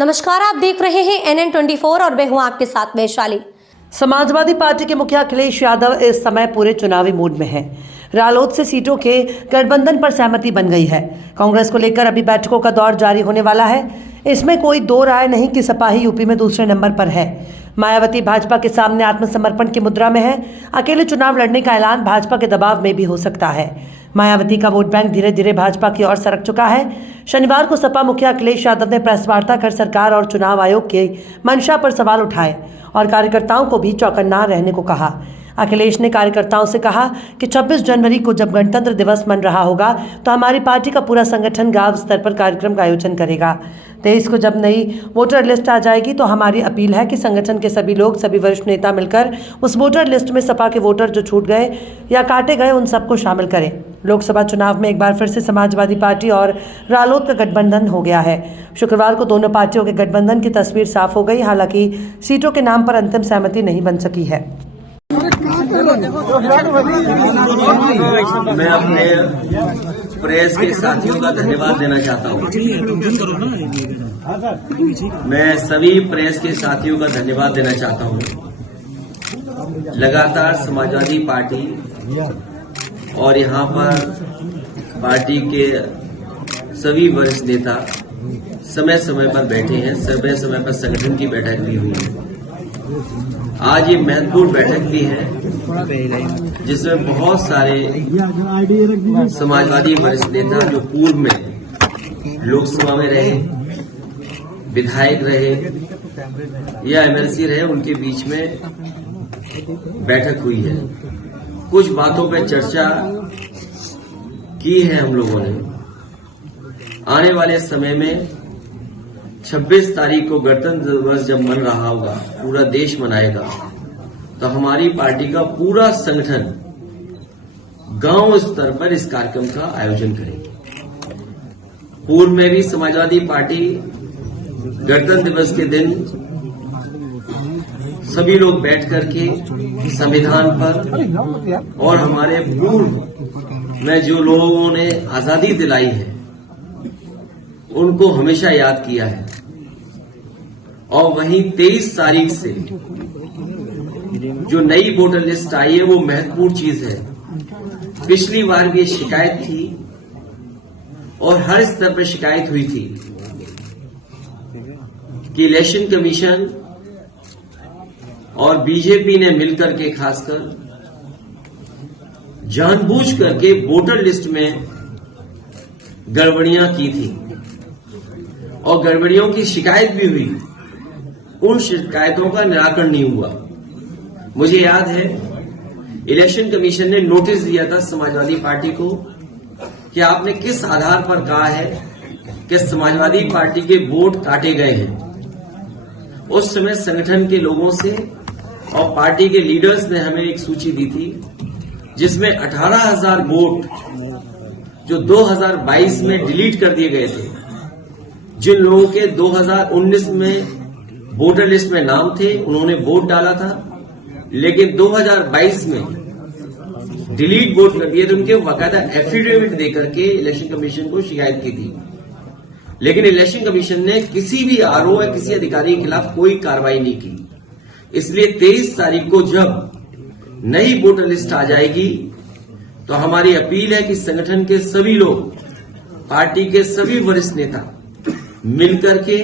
नमस्कार, आप देख रहे हैं NN24 और मैं हूं आपके साथ वैशाली। समाजवादी पार्टी के मुखिया अखिलेश यादव इस समय पूरे चुनावी मूड में हैं। रालोद से सीटों के गठबंधन पर सहमति बन गई है। कांग्रेस को लेकर अभी बैठकों का दौर जारी होने वाला है। इसमें कोई दो राय नहीं कि सपा ही यूपी में दूसरे नंबर पर है। मायावती भाजपा के सामने आत्मसमर्पण की मुद्रा में है। अकेले चुनाव लड़ने का ऐलान भाजपा के दबाव में भी हो सकता है। मायावती का वोट बैंक धीरे धीरे भाजपा की ओर सरक चुका है। शनिवार को सपा मुखिया अखिलेश यादव ने प्रेस वार्ता कर सरकार और चुनाव आयोग के मंशा पर सवाल उठाए और कार्यकर्ताओं को भी चौकन्ना रहने को कहा। अखिलेश ने कार्यकर्ताओं से कहा कि 26 जनवरी को जब गणतंत्र दिवस मन रहा होगा तो हमारी पार्टी का पूरा संगठन गांव स्तर पर कार्यक्रम का आयोजन करेगा। 23 को जब नई वोटर लिस्ट आ जाएगी तो हमारी अपील है कि संगठन के सभी लोग, सभी वरिष्ठ नेता मिलकर उस वोटर लिस्ट में सपा के वोटर जो छूट गए या काटे गए उन सबको शामिल करें। लोकसभा चुनाव में एक बार फिर से समाजवादी पार्टी और रालोद का गठबंधन हो गया है। शुक्रवार को दोनों पार्टियों के गठबंधन की तस्वीर साफ हो गई। हालांकि सीटों के नाम पर अंतिम सहमति नहीं बन सकी है। मैं अपने प्रेस के साथियों का धन्यवाद देना चाहता हूं। मैं सभी प्रेस के साथियों का धन्यवाद देना चाहता हूं। लगातार समाजवादी पार्टी और यहां पर पार्टी के सभी वरिष्ठ नेता समय समय पर बैठे हैं। समय समय पर संगठन की बैठक भी हुई है। आज ये महत्वपूर्ण बैठक भी है जिसमें बहुत सारे समाजवादी वरिष्ठ नेता जो पूर्व में लोकसभा में रहे, विधायक रहे या MLC रहे, उनके बीच में बैठक हुई है। कुछ बातों पर चर्चा की है हम लोगों ने। आने वाले समय में 26 तारीख को गणतंत्र दिवस जब मन रहा होगा, पूरा देश मनाएगा, तो हमारी पार्टी का पूरा संगठन गांव स्तर पर इस कार्यक्रम का आयोजन करेगी। पूर्व में भी समाजवादी पार्टी गणतंत्र दिवस के दिन सभी लोग बैठ करके संविधान पर और हमारे पूर्व में जो लोगों ने आजादी दिलाई है उनको हमेशा याद किया है। और वहीं 23 तारीख से जो नई वोटर लिस्ट आई है वो महत्वपूर्ण चीज है। पिछली बार भी शिकायत थी और हर स्तर पर शिकायत हुई थी कि इलेक्शन कमीशन और बीजेपी ने मिलकर के खासकर जानबूझ करके वोटर लिस्ट में गड़बड़ियां की थी और गड़बड़ियों की शिकायत भी हुई। उन शिकायतों का निराकरण नहीं हुआ। मुझे याद है इलेक्शन कमीशन ने नोटिस दिया था समाजवादी पार्टी को कि आपने किस आधार पर कहा है कि समाजवादी पार्टी के वोट काटे गए हैं। उस समय संगठन के लोगों से और पार्टी के लीडर्स ने हमें एक सूची दी थी जिसमें 18,000 वोट जो 2022 में डिलीट कर दिए गए थे। जिन लोगों के 2019 में वोटर लिस्ट में नाम थे उन्होंने वोट डाला था, लेकिन 2022 में डिलीट वोट कर दिए थे। उनके बाकायदा एफिडेविट देकर के इलेक्शन कमीशन को शिकायत की थी, लेकिन इलेक्शन कमीशन ने किसी भी आरओ या किसी अधिकारी के खिलाफ कोई कार्रवाई नहीं की। इसलिए 23 तारीख को जब नई वोटर लिस्ट आ जाएगी तो हमारी अपील है कि संगठन के सभी लोग, पार्टी के सभी वरिष्ठ नेता मिलकर के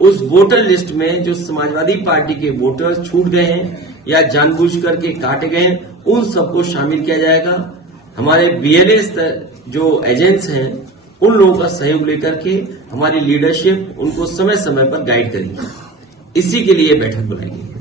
उस वोटर लिस्ट में जो समाजवादी पार्टी के वोटर छूट गए हैं या जानबूझ करके काटे गए हैं उन सबको शामिल किया जाएगा। हमारे BLA जो एजेंट्स हैं उन लोगों का सहयोग लेकर के हमारी लीडरशिप उनको समय समय पर गाइड करेगी। इसी के लिए बैठक बुलाई गई।